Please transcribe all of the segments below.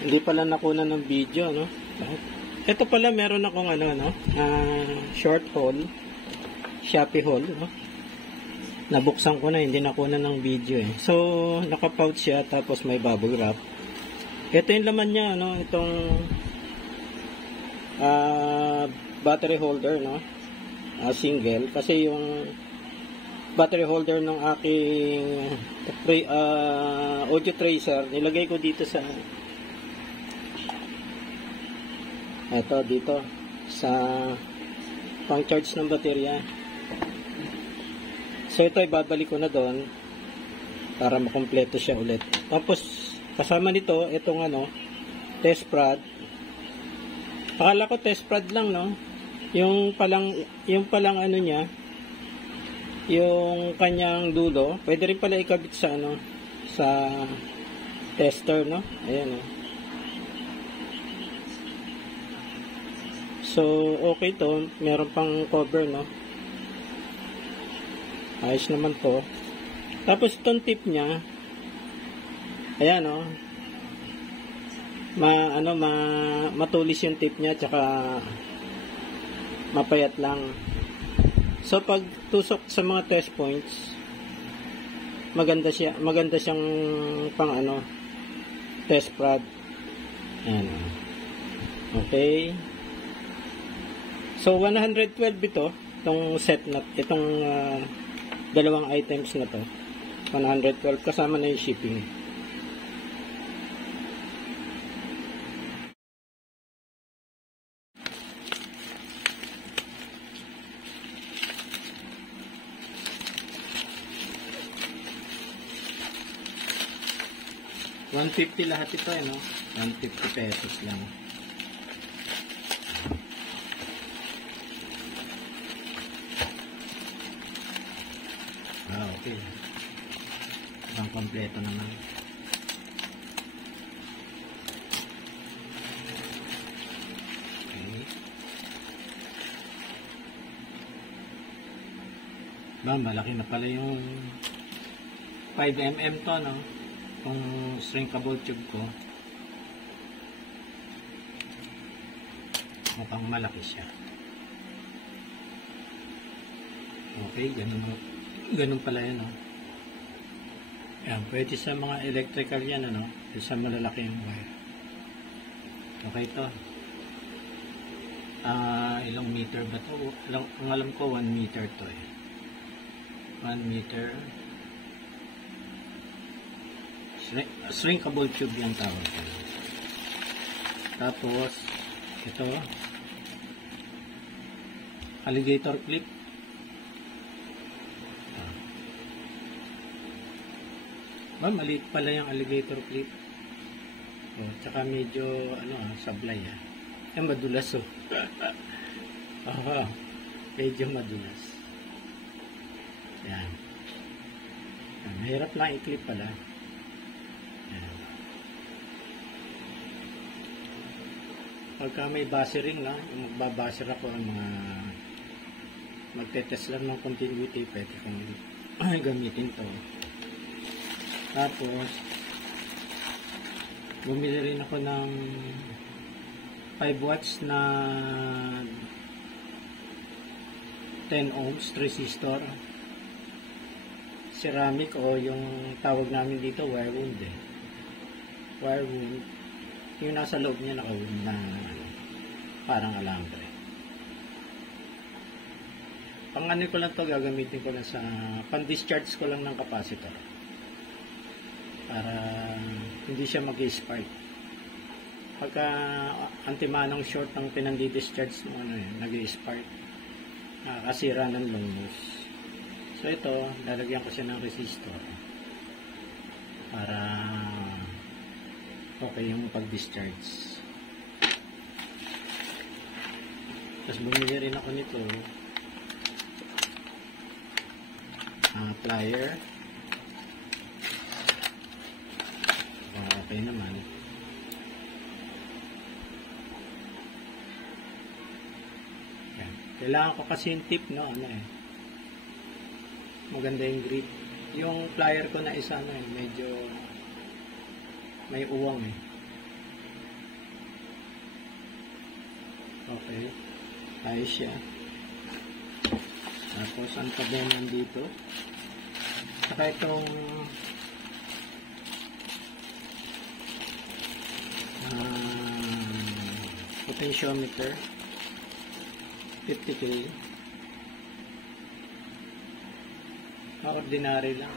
Hindi pala nakuna ng video, no? Ito pala meron akong short haul, Shopee haul, no? Nabuksan ko na, hindi nakuna ng video eh. So, naka-pouch siya, tapos may bubble wrap. Ito yung laman niya, no? Itong battery holder, no? Single. Kasi yung battery holder ng aking audio tracer, nilagay ko dito sa dito sa pang charge ng baterya. So ito ibabalik ko na doon para makumpleto siya ulit. Tapos kasama nito itong test prod. Akala ko test prod lang, no? Yung palang niya, yung kanyang dulo, pwede rin pala ikabit sa sa tester, no? Ayan, no? So, okay to. Meron pang cover, no? Ayos naman to. Tapos, itong tip niya, ayan, no? Matulis yung tip niya, tsaka mapayat lang. So, pag tusok sa mga test points, maganda siyang pang test prod. Ayan, no? Okay. So, 112 itong set na, itong dalawang items na to. 112 kasama na yung shipping. $150 lahat ito, no? 150 pesos lang. Okay. Ang kompleto naman. Okay. Malaki na pala yung 5mm to, no? Itong shrinkable tube ko. Mukhang malaki siya. Okay, ganun pala yan, no? Ayan, pwede sa mga electrical yan, sa malalaki yung wire. Okay to. Ilang meter ba to? Ang alam ko 1 meter to eh. 1 meter. Shrinkable tube yung tawag. Tapos ito alligator clip. Maliit pala yung alligator clip. Tsaka medyo sablay madulas medyo madulas. Yan. Mahirap lang i-clip pala. Yan. Pagka may buzzering lang, magbabuzzer ako ang mga magtetest lang ng continuity, pwede kong gamitin to. Tapos bumili rin ako ng 5 watts na 10 ohms resistor, ceramic, o yung tawag namin dito wire wound wire wound, yung nasa loob niya naka-wound na parang alambre. Pang ko lang to, gagamitin ko lang sa pan-discharge ko lang ng capacitor para hindi siya mag-spark. Pagka antimanong short ang pinandi-discharge nag-spark, nakakasira ng luminous. So ito, lalagyan ko siya ng resistor para okay yung pag-discharge. Tapos bumili rin ako nito plier. Okay naman. Yan. Kailangan ko kasi yung tip, maganda yung grip. Yung plier ko na isa medyo may uwang Okay. Ayos siya. Tapos, ang tabi nandito. Saka itong potentiometer 50K. Ordinary lang.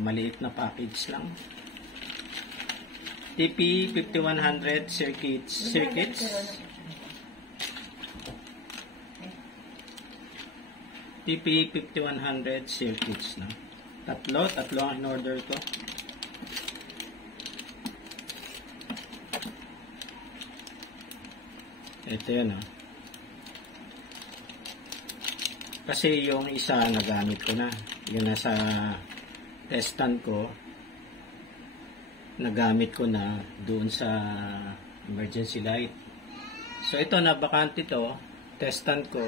Maliit na package lang. TP5100 circuits. TP5100 circuits na. Tatlo ang in-order ko. Ito yun, oh. Kasi yung isa nagamit ko na. Yung nasa testan ko, nagamit ko na doon sa emergency light. So ito na bakante to, testan ko.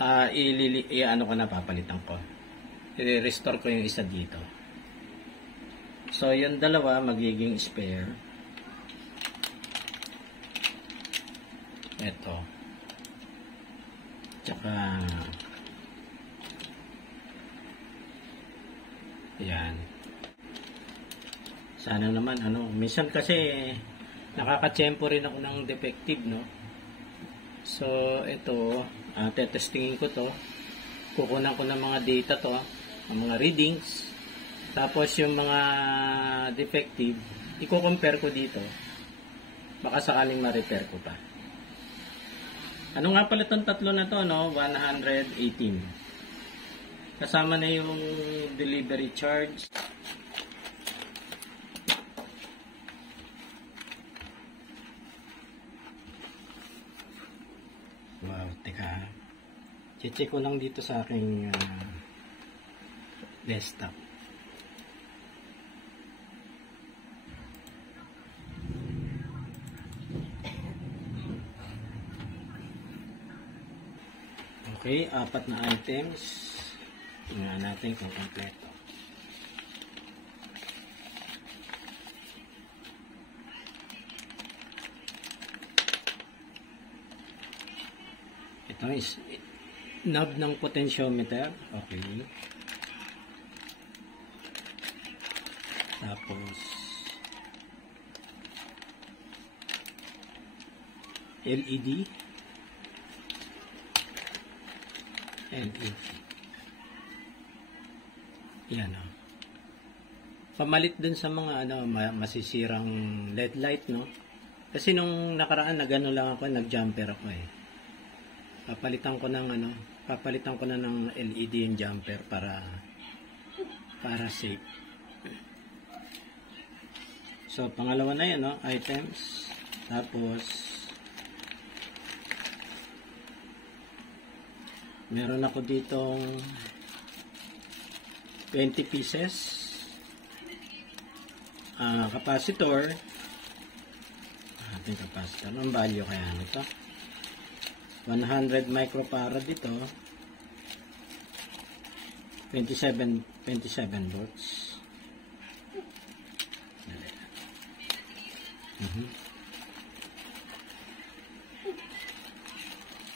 Ano ko na, papalitan ko. I-restore ko yung isa dito. So yung dalawa magiging spare. Ito. Tsaka yan. Sana naman minsan kasi nakakatsempo rin ako ng defective, no? So ito, tetestingin ko to. Kukunan ko ng mga data to, ang mga readings. Tapos yung mga defective, i-compare ko dito. Baka sakaling ma-repair ko pa. Ano nga pala itong tatlo na to, no? 118. Kasama na yung delivery charge. Wow, teka. Check ko lang dito sa aking desktop. Okay, 4 na items. Tingnan natin kung kompleto. Ito is knob ng potentiometer. Okay. Tapos LED. Yan, oh. Pamalit dun sa mga masisirang LED light, no? Kasi nung nakaraan nagano lang ako, nag-jumper ako eh. Papalitan ko na ng LED yung jumper para safe. So pangalawa na 'yan, no? Items. Tapos meron ako ditong 20 pieces capacitor. Ating capacitor. Ang value kaya nito? 100 microfarad dito. 27 volts.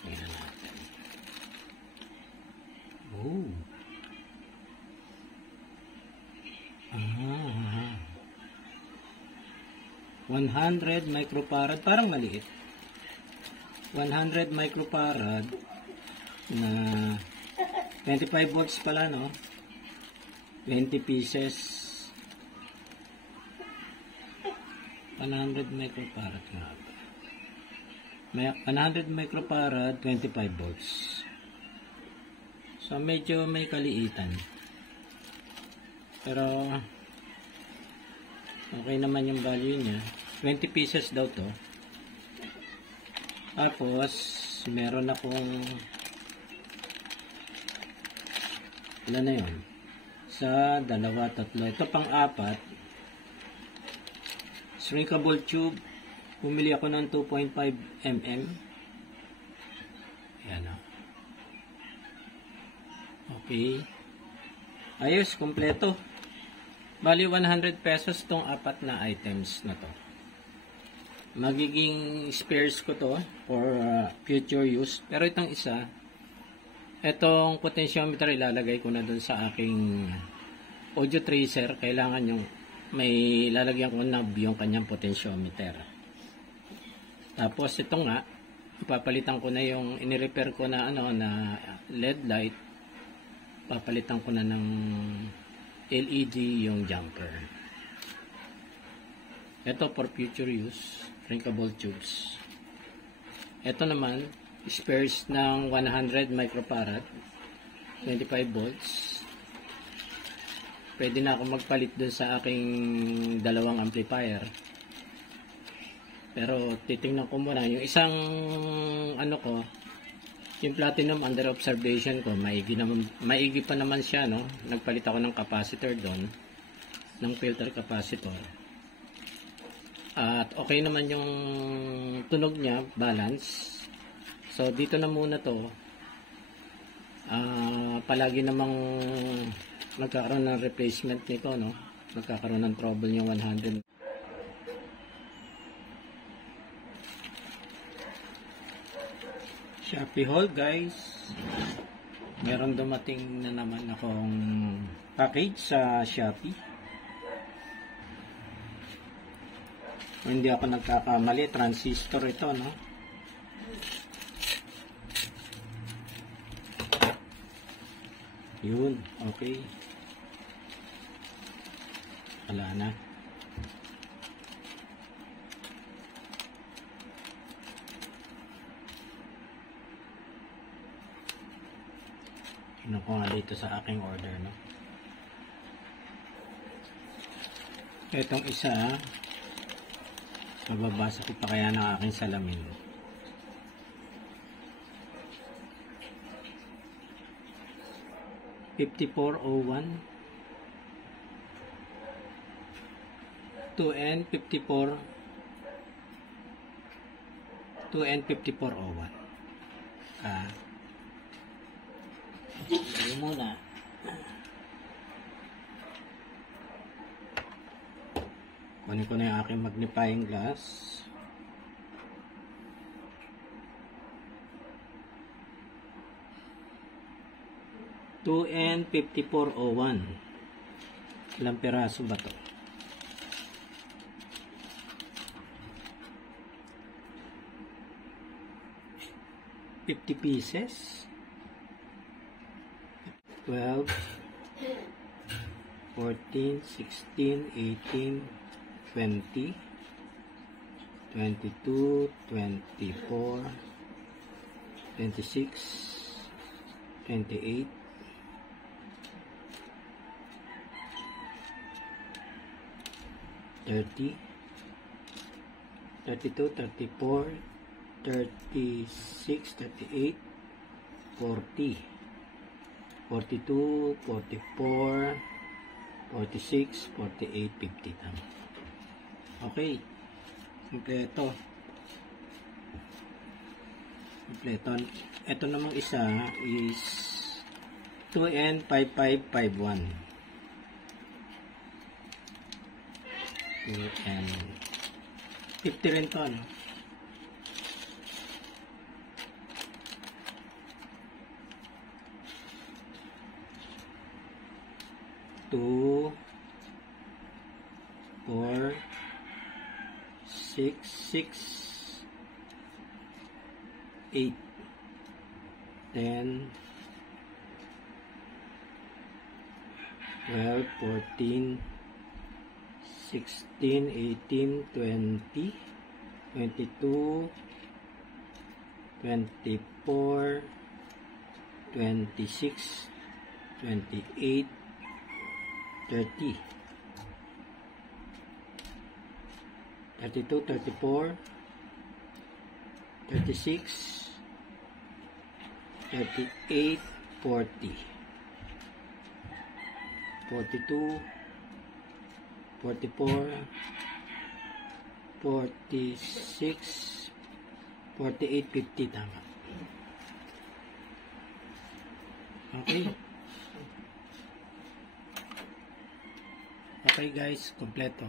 Tingnan natin. Oh. 100 microfarad, parang maliit. 100 microfarad na 25 volts pala, no? 20 pieces. 100 microfarad nga ba? 100 microfarad, 25 volts. So medyo may kaliitan. Pero okay naman yung value niya. 20 pieces daw to. Tapos meron akong ilan na yun? Sa dalawa, tatlo. Ito pang apat. Shrinkable tube. Pumili ako ng 2.5 mm. Yan o. Okay. Ayos, kompleto. Bali 100 pesos tong apat na items na to. magiging spares ko to for future use. Pero itong isa, itong potentiometer ilalagay ko na dun sa aking audio tracer. Kailangan yung may lalagyan ko na yung kanyang potentiometer. Tapos ito nga, papalitan ko na yung inirepair ko na na LED light. Papalitan ko na ng LED yung jumper. Ito for future use, drinkable tubes. Ito naman, spares ng 100 microfarad, 25 volts. Pwede na ako magpalit dun sa aking dalawang amplifier. Pero titingnan ko muna yung isang yung platinum under observation ko, maigi pa naman siya, no. Nagpalit ako ng capacitor doon, ng filter capacitor. At okay naman yung tunog niya, balance. So dito na muna to. Palagi namang nagkakaroon ng replacement nito, no. Nagkakaroon ng trouble yung 100. Shopee haul, guys. Meron dumating na naman akong package sa Shopee. Kung hindi ako nagkakamali, transistor ito, no? Yun, okay. Wala na. Tingnan ko nga dito sa aking order, no? Itong isa, mababasa ko pa kaya ng aking salamin. $54.01 $54.01. Hindi muna. Kunin ko na yung aking magnifying glass. $2N54.01. Ilang piraso ba to? 50 pieces. 12, 14, 16, 18, 20, 22, 24, 26, 28, 30, 32, 34, 36, 38, 40, 42, 44, 46, 48, 50. Okay. Kompleto. Ito namang isa is 2N5551. 2N 50 rin to, ano? Two, 4, 6, 8, 10, 12, 14, 16, 18, 20, 22, 24, 26, 28, 30, 32, 34, 36, 38, 40, 42, 44, 46, 48, 50. Tama. Okay. Okay guys, kompleto.